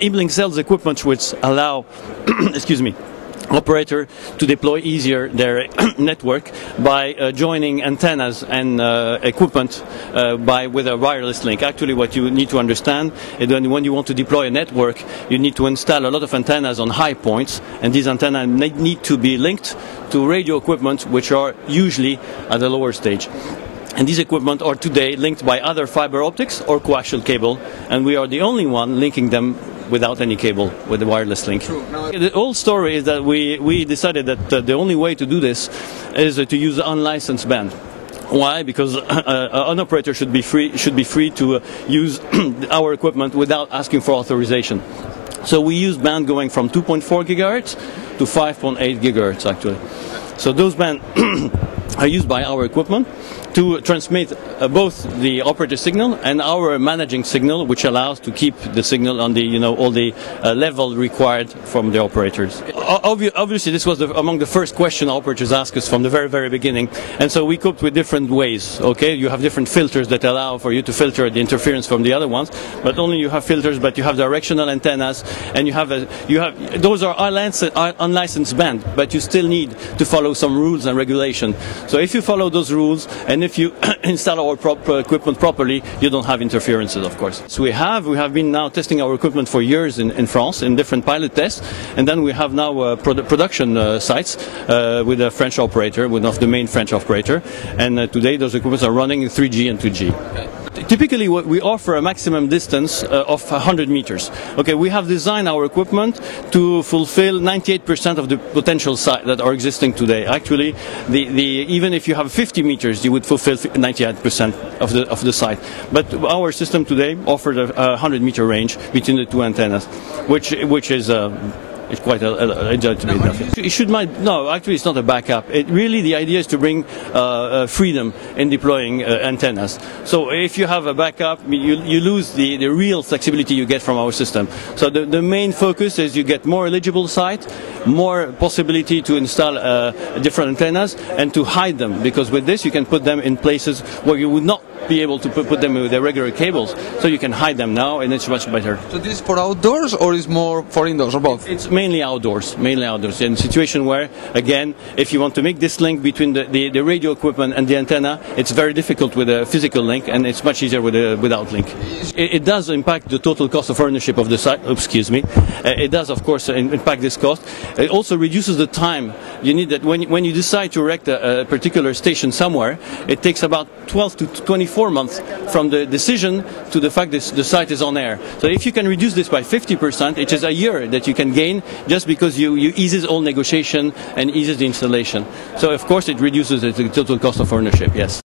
Eblink sells equipment which allow, excuse me, operator to deploy easier their network by joining antennas and equipment with a wireless link. Actually, what you need to understand is that when you want to deploy a network, you need to install a lot of antennas on high points, and these antennas need to be linked to radio equipment which are usually at a lower stage. And these equipment are today linked by either fiber optics or coaxial cable, and we are the only one linking them without any cable with the wireless link. The whole story is that we decided that the only way to do this is to use the unlicensed band. Why? Because an operator should be free to use our equipment without asking for authorization. So we use band going from 2.4 gigahertz to 5.8 gigahertz actually. So those bands are used by our equipment to transmit both the operator signal and our managing signal, which allows to keep the signal on the all the level required from the operators. Obviously, this was among the first question operators asked us from the very beginning, and so we coped with different ways. Okay, you have different filters that allow for you to filter the interference from the other ones, but only you have filters, but you have directional antennas, and those are unlicensed band, but you still need to follow some rules and regulation. So if you follow those rules and if you install our equipment properly, you don't have interferences, of course. So we have been now testing our equipment for years in France in different pilot tests, and then we have now production sites with a French operator, one of the main French operator, and today those equipments are running in 3G and 2G. Okay. Typically, we offer a maximum distance of 100 meters. Okay, we have designed our equipment to fulfill 98% of the potential sites that are existing today. Actually, even if you have 50 meters, you would fulfill 98% of the site. But our system today offers a 100-meter range between the two antennas, which is it's quite no, actually it's not a backup. Really the idea is to bring freedom in deploying antennas. So if you have a backup, you lose the real flexibility you get from our system. So the main focus is you get more eligible site, more possibility to install different antennas and to hide them, because with this you can put them in places where you would not be able to put them with the regular cables, so you can hide them now, and it's much better. So this is for outdoors, or is more for indoors, or both? It's mainly outdoors, in a situation where, again, if you want to make this link between the radio equipment and the antenna, it's very difficult with a physical link, and it's much easier without link. It does impact the total cost of ownership of the site. Excuse me. It does, of course, impact this cost. It also reduces the time you need. That when you decide to erect a particular station somewhere, it takes about 12 to 24 months from the decision to the fact that the site is on air. So if you can reduce this by 50%, it is a year that you can gain just because you eases all negotiation and eases the installation. So of course it reduces the total cost of ownership, yes.